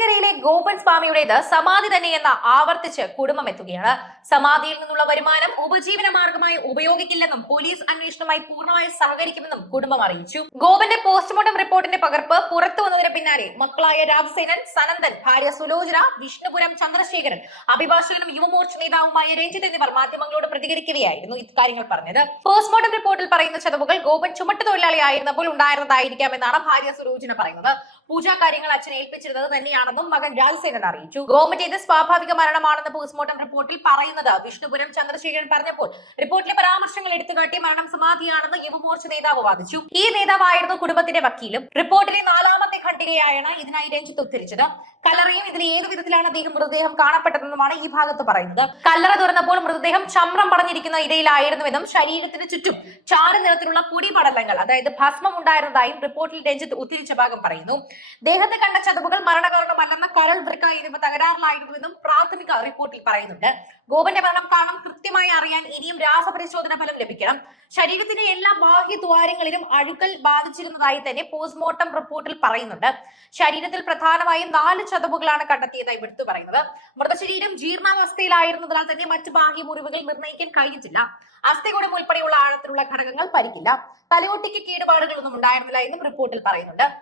നെയ്യാറ്റിൻകരയിലെ ഗോപൻ സ്വാമിയുടേത് സമാധി തന്നെയെന്ന് ആവർത്തിച്ച് കുടുംബം എത്തുകയാണ്. സമാധിയിൽ നിന്നുള്ള വരുമാനം ഉപജീവന മാർഗമായി ഉപയോഗിക്കില്ലെന്നും പോലീസ് അന്വേഷണവുമായി പൂർണ്ണമായി സഹകരിക്കുമെന്നും കുടുംബം അറിയിച്ചു. ഗോപന്റെ പോസ്റ്റ്മോർട്ടം റിപ്പോർട്ടിന്റെ പകർപ്പ് പുറത്തു വന്നതിന് പിന്നാലെ മക്കളായ രാജസേനൻ, സനന്ദൻ, ഭാര്യ സുലോചന, വിഷ്ണുപുരം ചന്ദ്രശേഖരൻ, അഭിഭാഷകനും യുവമോർച്ച നേതാവുമായ രഞ്ജിത്ത് എന്നിവർ മാധ്യമങ്ങളോട് പ്രതികരിക്കുകയായിരുന്നു ഇക്കാര്യങ്ങൾ പറഞ്ഞത്. പോസ്റ്റ്മോർട്ടം റിപ്പോർട്ടിൽ പറയുന്ന ചതവുകൾ ഗോപൻ ചുമട്ടുതൊഴിലാളിയായിരുന്നപ്പോൾ ഉണ്ടായിരുന്നതായിരിക്കാമെന്നാണ് ഭാര്യ സുലോചന പറയുന്നത്. പൂജാ കാര്യങ്ങൾ അച്ഛനെ ഏൽപ്പിച്ചിരുന്നത് തന്നെയാണെന്നും മകൻ രാജസേനൻ അറിയിച്ചു. ഗോപന്റേത് സ്വാഭാവിക മരണമാണെന്ന് പോസ്റ്റ്മോർട്ടം റിപ്പോർട്ടിൽ പറയുന്നത് വിഷ്ണുപുരം ചന്ദ്രശേഖരൻ പറഞ്ഞപ്പോൾ റിപ്പോർട്ടിലെ പരാമർശങ്ങൾ എടുത്തുകാട്ടി മരണം സമാധിയാണെന്ന് യുവമോർച്ച നേതാവ് വാദിച്ചു. ഈ നേതാവായിരുന്നു കുടുംബത്തിന്റെ വക്കീലും. റിപ്പോർട്ടിലെ 4ാമത്തെ ഖണ്ഡികയായാണ് ഇതിനായി രഞ്ജിത്ത് ഉദ്ധരിച്ചത്. കല്ലറയും ഇതിന് ഏതു വിധത്തിലാണ് അദ്ദേഹം മൃതദേഹം കാണപ്പെട്ടതെന്നുമാണ് ഈ ഭാഗത്ത് പറയുന്നത്. കല്ലറ തുറന്നപ്പോൾ മൃതദേഹം ചമ്രം പടഞ്ഞിരിക്കുന്ന ഇടയിലായിരുന്നുവെന്നും ശരീരത്തിന് ചുറ്റും ചാര നിറത്തിലുള്ള പൊടിപടലങ്ങൾ, അതായത് ഭസ്മം ഉണ്ടായിരുന്നതായും റിപ്പോർട്ടിൽ രഞ്ജിത്ത് ഉദ്ധരിച്ച ഭാഗം പറയുന്നു. ദേഹത്ത് കണ്ട ചതവുകൾ മരണകാരണമല്ലെന്ന കരൾ, വൃക്ക എന്നിവ തകരാറിലായിരുന്നുവെന്നും പ്രാഥമിക റിപ്പോർട്ടിൽ പറയുന്നുണ്ട്. ഗോപന്റെ മരണം കാരണം കൃത്യമായി അറിയാൻ ഇനിയും രാസപരിശോധന ഫലം ലഭിക്കണം. ശരീരത്തിന്റെ എല്ലാ ബാഹ്യദ്വാരങ്ങളിലും അഴുകൽ ബാധിച്ചിരുന്നതായി തന്നെ പോസ്റ്റ്മോർട്ടം റിപ്പോർട്ടിൽ പറയുന്നുണ്ട്. ശരീരത്തിൽ പ്രധാനമായും 4 ചതവുകളാണ് കണ്ടെത്തിയതായി എടുത്തു പറയുന്നത്. മൃതശരീരം ജീർണാവസ്ഥയിലായിരുന്നതിനാൽ തന്നെ മറ്റ് ബാഹ്യ മുറിവുകൾ നിർണ്ണയിക്കാൻ കഴിഞ്ഞിട്ടില്ല. അസ്ഥികൂടം ഉൾപ്പെടെയുള്ള ആഴത്തിലുള്ള ഘടകങ്ങൾ പരിക്കില്ല. തലയോട്ടിക്ക് കേടുപാടുകളൊന്നും ഉണ്ടായിരുന്നില്ല എന്നും റിപ്പോർട്ടിൽ പറയുന്നുണ്ട്.